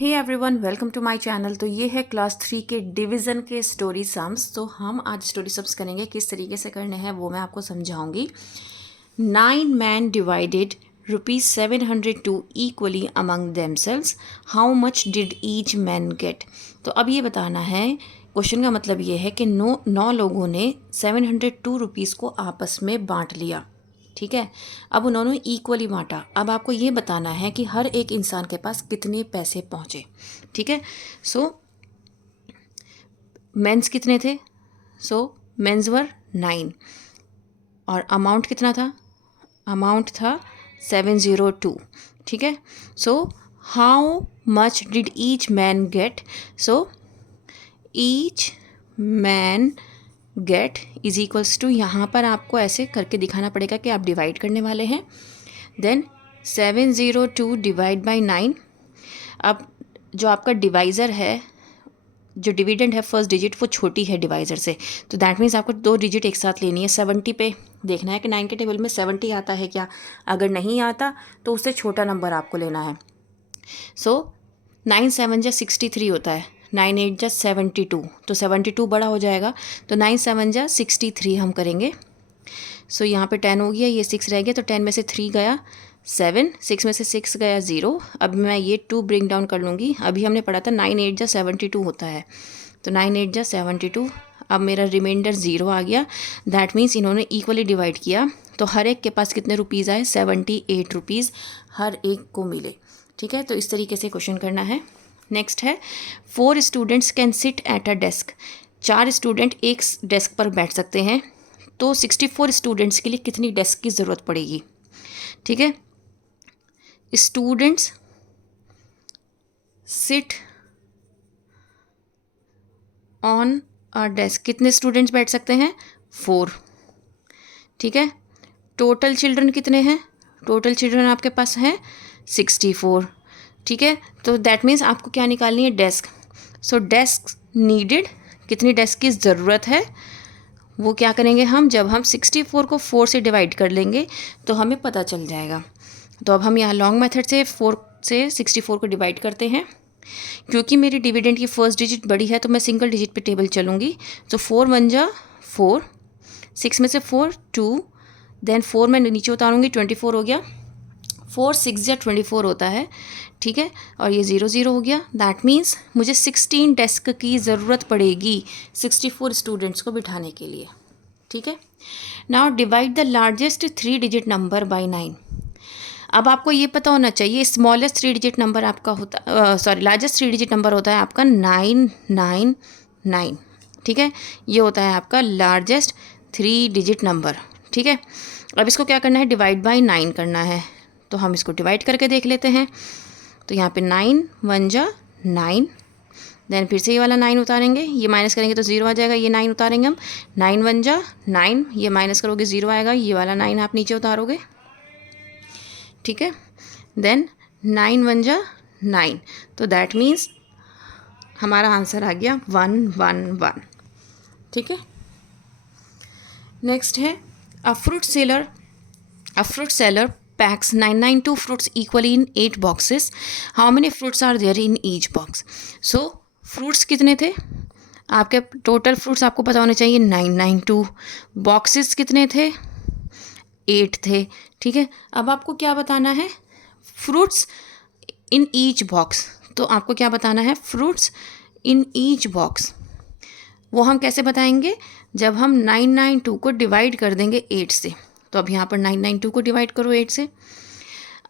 Hey everyone, welcome to my channel. तो ये है क्लास 3 के डिवीज़न के स्टोरी सम्स। तो हम आज स्टोरी सम्स करेंगे, किस तरीके से करने हैं वो मैं आपको समझाऊंगी। 9 man divided ₹702 equally among themselves, how much did each man get. तो अब ये बताना है, क्वेश्चन का मतलब ये है कि नौ लोगों ने 702 रुपीज़ को आपस में बांट लिया। ठीक है, अब उन्होंने इक्वली बांटा। अब आपको ये बताना है कि हर एक इंसान के पास कितने पैसे पहुँचे। ठीक है, सो मेंस कितने थे? सो मेंस वर 9 और अमाउंट कितना था? अमाउंट था 702। ठीक है, so how much did each man get. So each man get is equals to, यहाँ पर आपको ऐसे करके दिखाना पड़ेगा कि आप डिवाइड करने वाले हैं। Then 702 divide by 9। अब जो आपका डिवाइज़र है, जो डिविडेंड है फर्स्ट डिजिट, वो छोटी है डिवाइज़र से, तो दैट मीन्स आपको 2 डिजिट एक साथ लेनी है। 70 पे देखना है कि 9 के टेबल में 70 आता है क्या। अगर नहीं आता तो उससे छोटा नंबर आपको लेना है। सो 9 7 जा 63 होता है, 9 8 जा 72, तो 72 बड़ा हो जाएगा, तो 9 7 जा 63 हम करेंगे। सो यहाँ पे 10 हो गया, ये 6 रह गया, तो 10 में से 3 गया 7, 6 में से 6 गया 0। अब मैं ये 2 ब्रिंग डाउन कर लूँगी। अभी हमने पढ़ा था 9 8 जा 72 होता है, तो 9 8 जा 72। अब मेरा रिमाइंडर 0 आ गया। दैट मीन्स इन्होंने इक्वली डिवाइड किया, तो हर एक के पास कितने रुपीज़ आए? 78 रुपीज़ हर एक को मिले। ठीक है, तो इस तरीके से क्वेश्चन करना है। नेक्स्ट है 4 students can sit at a desk. 4 student एक डेस्क पर बैठ सकते हैं, तो 64 स्टूडेंट्स के लिए कितनी डेस्क की ज़रूरत पड़ेगी? ठीक है, students sit on a desk, कितने स्टूडेंट्स बैठ सकते हैं? 4। ठीक है, टोटल चिल्ड्रन कितने हैं? टोटल चिल्ड्रन आपके पास हैं 64। ठीक है, तो दैट मीन्स आपको क्या निकालनी है? डेस्क। सो डेस्क नीडेड, कितनी डेस्क की ज़रूरत है वो क्या करेंगे हम, जब हम 64 को 4 से डिवाइड कर लेंगे तो हमें पता चल जाएगा। तो अब हम यहाँ लॉन्ग मेथड से 4 से 64 को डिवाइड करते हैं। क्योंकि मेरी डिविडेंड की फर्स्ट डिजिट बड़ी है तो मैं सिंगल डिजिट पे टेबल चलूँगी। तो 4 1 जा 4, 6 में से 4 2, देन 4 मैं नीचे उतारूँगी, 24 हो गया। 4 6 या 24 होता है। ठीक है, और ये 0 0 हो गया। दैट मीन्स मुझे 16 डेस्क की ज़रूरत पड़ेगी 64 स्टूडेंट्स को बिठाने के लिए। ठीक है, now divide the largest 3 digit number by 9। अब आपको ये पता होना चाहिए, स्मॉलेस्ट 3 डिजिट नंबर आपका होता, लार्जेस्ट 3 डिजिट नंबर होता है आपका 999। ठीक है, ये होता है आपका लार्जेस्ट 3 डिजिट नंबर। ठीक है, अब इसको क्या करना है? डिवाइड बाय 9 करना है। तो हम इसको डिवाइड करके देख लेते हैं। तो यहाँ पे 9 1 जा 9, देन फिर से ये वाला 9 उतारेंगे, ये माइनस करेंगे तो 0 आ जाएगा, ये 9 उतारेंगे हम, 9 1 जा 9, ये माइनस करोगे 0 आएगा, ये वाला 9 आप नीचे उतारोगे। ठीक है, देन 9 1 जा 9, तो दैट मीन्स हमारा आंसर आ गया 111। ठीक है, नेक्स्ट है a fruit seller packs 992 fruits equally in 8 boxes. How many fruits are there in each box? So fruits कितने थे आपके? टोटल फ्रूट्स आपको पता होने चाहिए 992। बॉक्सेस कितने थे? 8 थे। ठीक है, अब आपको क्या बताना है? Fruits in each box. तो आपको क्या बताना है? Fruits in each box. वो हम कैसे बताएंगे? जब हम 992 को डिवाइड कर देंगे 8 से। तो अब यहाँ पर 992 को डिवाइड करो 8 से।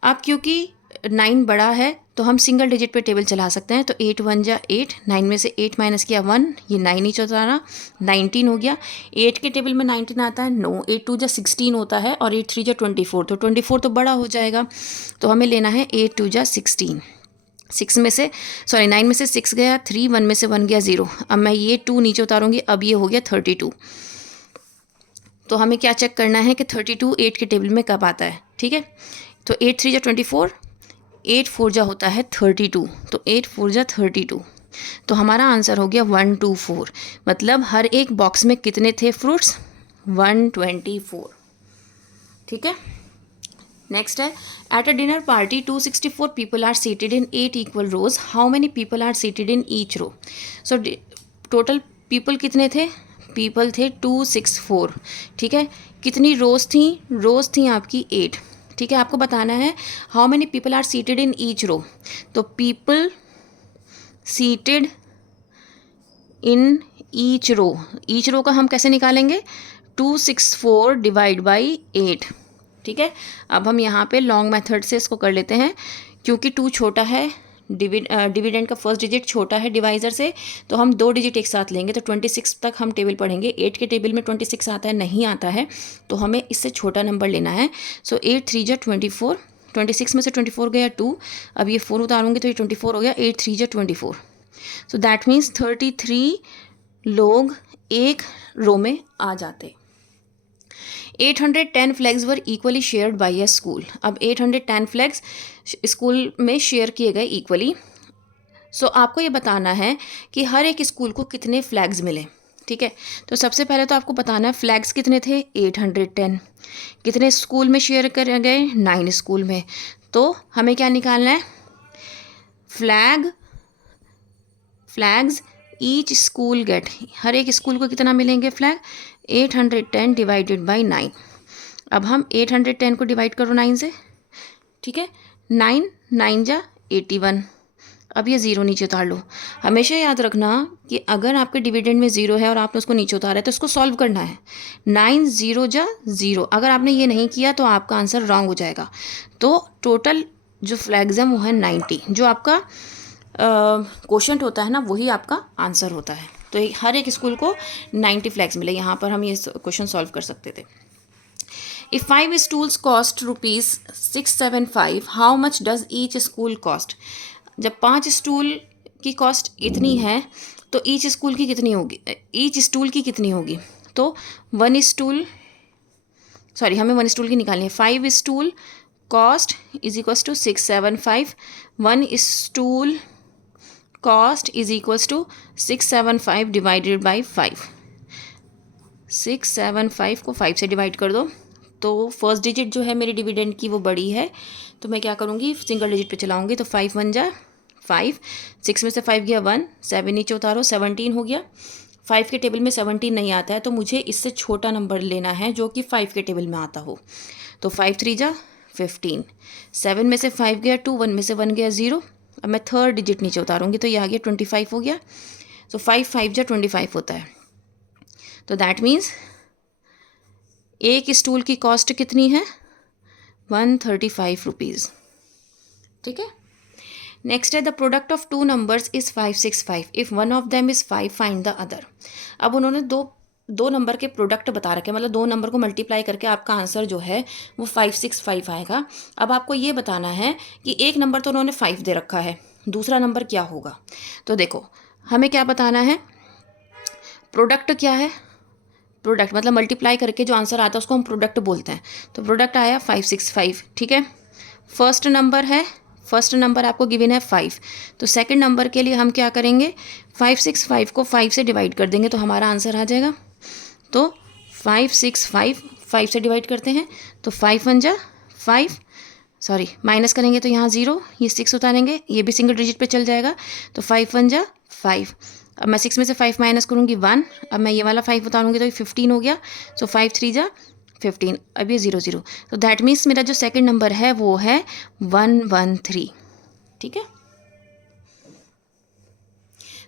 अब क्योंकि 9 बड़ा है तो हम सिंगल डिजिट पे टेबल चला सकते हैं। तो 8 1 जा 8, 9 में से 8 माइनस किया 1, ये 9 नीचे उतारा, 19 हो गया। 8 के टेबल में 19 आता है? नो, 8 2 जा 16 होता है, और 8 3 जा 24, तो 24 तो बड़ा हो जाएगा। तो हमें लेना है 8 2 जा 16। 9 में से 6 गया 3, 1 में से 1 गया 0। अब मैं ये 2 नीचे उतारूँगी, अब ये हो गया 32। तो हमें क्या चेक करना है कि 32 8 के टेबल में कब आता है। ठीक है, तो 8 3 जा 24, 8 4 जा होता है 32, तो 8 4 जा 32। तो हमारा आंसर हो गया 124। मतलब हर एक बॉक्स में कितने थे फ्रूट्स? 124। ठीक है, नेक्स्ट है, at a dinner party 264 people are seated in 8 equal rows, how many people are seated in each row. So total people कितने थे, पीपल थे 264, ठीक है। कितनी रोज थी, रोज थी आपकी 8, ठीक है। आपको बताना है how many people are seated in each row, तो people seated in each row का हम कैसे निकालेंगे, 264 डिवाइड बाई 8, ठीक है। अब हम यहाँ पे लॉन्ग मेथड से इसको कर लेते हैं, क्योंकि 2 छोटा है, डिविडेंड का फर्स्ट डिजिट छोटा है डिवाइज़र से, तो हम 2 डिजिट एक साथ लेंगे, तो 26 तक हम टेबल पढ़ेंगे। 8 के टेबल में 26 आता है, नहीं आता है, तो हमें इससे छोटा नंबर लेना है। सो 8 3 जा 24, 26 में से 24 गया 2, अब ये 4 उतारूंगे तो ये 24 हो गया, 8 3 जा 24। सो दैट मीन्स 33 लोग एक रो में आ जाते। 810 flags were equally shared by a school. अब 810 फ्लैग्स स्कूल में शेयर किए गए इक्वली। सो आपको ये बताना है कि हर एक स्कूल को कितने फ्लैग्स मिले, ठीक है। तो सबसे पहले तो आपको बताना है फ्लैग्स कितने थे, 810, कितने स्कूल में शेयर करे गए, 9 स्कूल में। तो हमें क्या निकालना है, फ्लैग्स ईच स्कूल गेट, हर एक स्कूल को कितना मिलेंगे फ्लैग, 810 डिवाइडेड बाई 9। अब हम 810 को डिवाइड करो 9 से, ठीक है। 9 9 जा 81, अब ये ज़ीरो नीचे उतार लो। हमेशा याद रखना कि अगर आपके डिविडेंड में ज़ीरो है और आपने उसको नीचे उतारा है तो उसको सॉल्व करना है। 9 0 जा 0, अगर आपने ये नहीं किया तो आपका आंसर रॉन्ग हो जाएगा। तो टोटल जो फ्लैग्स हैं वो है 90, जो आपका क्वोशंट होता है ना, वही आपका आंसर होता है। तो हर एक स्कूल को 90 फ्लैग्स मिले, यहाँ पर हम ये क्वेश्चन सॉल्व कर सकते थे। If 5 stools cost rupees 675, how much does each school cost? जब 5 स्टूल की कॉस्ट इतनी है तो ईच स्कूल की कितनी होगी, ईच स्टूल की कितनी होगी, तो 1 स्टूल, सॉरी हमें 1 स्टूल की निकालनी है। 5 stool cost is equals to 675, 1 stool cost is equals to 675 divided by 5। 675 को 5 से डिवाइड कर दो, तो फर्स्ट डिजिट जो है मेरी डिविडेंड की वो बड़ी है, तो मैं क्या करूँगी, सिंगल डिजिट पे चलाऊँगी। तो 5 1 जा 5, 6 में से 5 गया 1, 7 नीचे उतारो 17 हो गया। 5 के टेबल में 17 नहीं आता है, तो मुझे इससे छोटा नंबर लेना है जो कि 5 के टेबल में आता हो। तो 5 3 जा 15, 7 में से 5 गया 2, 1 में से 1 गया 0। अब मैं थर्ड डिजिट नीचे उतारूँगी तो ये आ गया 25 हो गया। तो 5 5 जा 25 होता है। तो दैट मीन्स एक स्टूल की कॉस्ट कितनी है, 135 रुपीज़, ठीक है। नेक्स्ट है, the product of 2 numbers is 565, if one of them is 5 find the other. अब उन्होंने दो नंबर के प्रोडक्ट बता रखे, मतलब 2 नंबर को मल्टीप्लाई करके आपका आंसर जो है वो 565 आएगा। अब आपको ये बताना है कि एक नंबर तो उन्होंने 5 दे रखा है, दूसरा नंबर क्या होगा। तो देखो हमें क्या बताना है, प्रोडक्ट क्या है, प्रोडक्ट मतलब मल्टीप्लाई करके जो आंसर आता है उसको हम प्रोडक्ट बोलते हैं। तो प्रोडक्ट आया 565, ठीक है। फर्स्ट नंबर आपको गिवन है 5, तो सेकंड नंबर के लिए हम क्या करेंगे, 565 को 5 से डिवाइड कर देंगे तो हमारा आंसर आ जाएगा। तो 565 5 से डिवाइड करते हैं तो 5 1 जा 5, सॉरी माइनस करेंगे तो यहाँ 0, ये 6 उतारेंगे, ये भी सिंगल डिजिट पे चल जाएगा। तो 5 1 जा 5, अब मैं 6 में से 5 माइनस करूँगी 1, अब मैं ये वाला 5 उतारूँगी तो ये 15 हो गया। सो 5 3 जा 15, अब ये 0 0, तो दैट मीन्स मेरा जो सेकंड नंबर है वो है 113, ठीक है।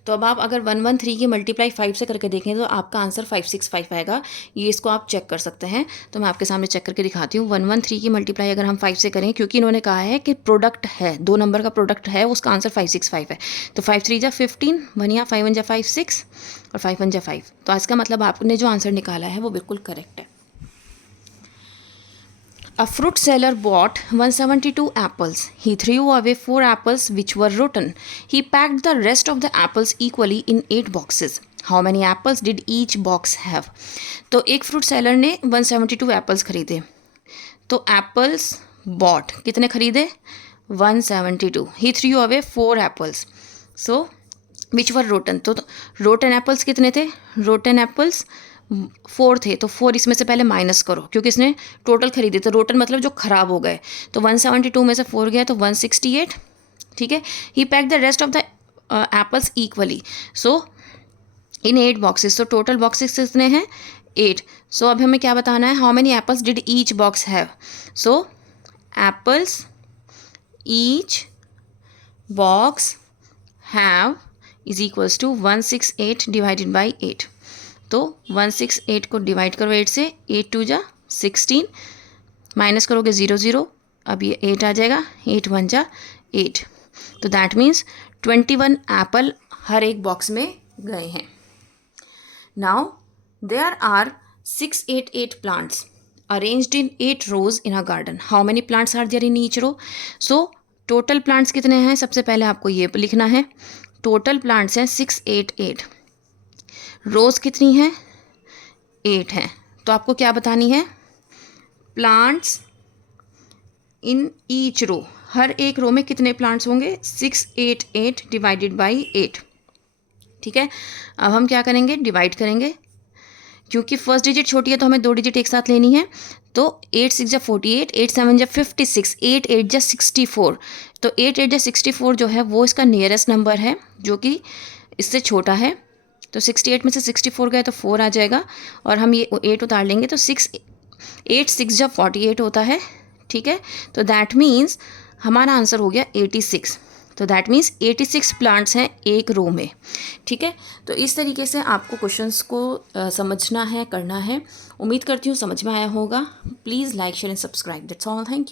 तो अब आप अगर 113 की मल्टीप्लाई 5 से करके देखें तो आपका आंसर 565 आएगा। ये इसको आप चेक कर सकते हैं, तो मैं आपके सामने चेक करके दिखाती हूँ। 113 की मल्टीप्लाई अगर हम 5 से करें, क्योंकि इन्होंने कहा है कि प्रोडक्ट है, 2 नंबर का प्रोडक्ट है, उसका आंसर 565 है। तो 5 3 जा 15, 1 या 5 1 जा 5 6 और 5 1 जा 5। तो इसका मतलब आपने जो आंसर निकाला है वो बिल्कुल करेक्ट है। A fruit seller bought 172 apples. He threw away 4 apples which were rotten. He packed the rest of the apples equally in 8 boxes. How many apples did each box have? तो एक fruit seller ने 172 apples खरीदे। तो apples bot कितने खरीदे, 172। He threw away 4 apples. So which were rotten? तो rotten apples कितने थे, रोटन एप्पल्स 4 थे, तो 4 इसमें से पहले माइनस करो, क्योंकि इसने टोटल खरीदे, तो टोटल मतलब जो ख़राब हो गए। तो 172 में से 4 गया तो 168, ठीक है। He pack the rest of the apples equally, so in 8 boxes. तो टोटल बॉक्सेस कितने हैं? 8। सो अब हमें क्या बताना है, how many apples did each box have. So apples each box have is equals to 168 divided by 8। तो 168 को डिवाइड करो 8 से, 8 2 जा 16, माइनस करोगे 0 0, अब ये 8 आ जाएगा, 8 1 जा 8। तो दैट मीन्स 21 एप्पल हर एक बॉक्स में गए हैं। Now there are 688 plants arranged in 8 rows in a garden. How many plants are there in each row. So total plants कितने हैं, सबसे पहले आपको ये लिखना है। टोटल प्लांट्स हैं 688, रोज़ कितनी हैं, 8 हैं। तो आपको क्या बतानी है, प्लांट्स इन ईच रो, हर एक रो में कितने प्लांट्स होंगे, 688 डिवाइडेड बाई 8, ठीक है। अब हम क्या करेंगे, डिवाइड करेंगे, क्योंकि फर्स्ट डिजिट छोटी है तो हमें 2 डिजिट एक साथ लेनी है। तो 8 6 जा 48, 8 7 जा 56, 8 8 जा 64। तो 8 8 जा 64 जो है वो इसका नियरेस्ट नंबर है, जो कि इससे छोटा है। तो 68 में से 64 गए तो 4 आ जाएगा, और हम ये 8 उतार लेंगे तो 8 6 जा 48 होता है, ठीक है। तो दैट मीन्स हमारा आंसर हो गया 86। तो दैट मीन्स 86 प्लांट्स हैं एक रो में, ठीक है। तो इस तरीके से आपको क्वेश्चंस को समझना है, करना है। उम्मीद करती हूँ समझ में आया होगा। Please like share and subscribe, that's all, thank you.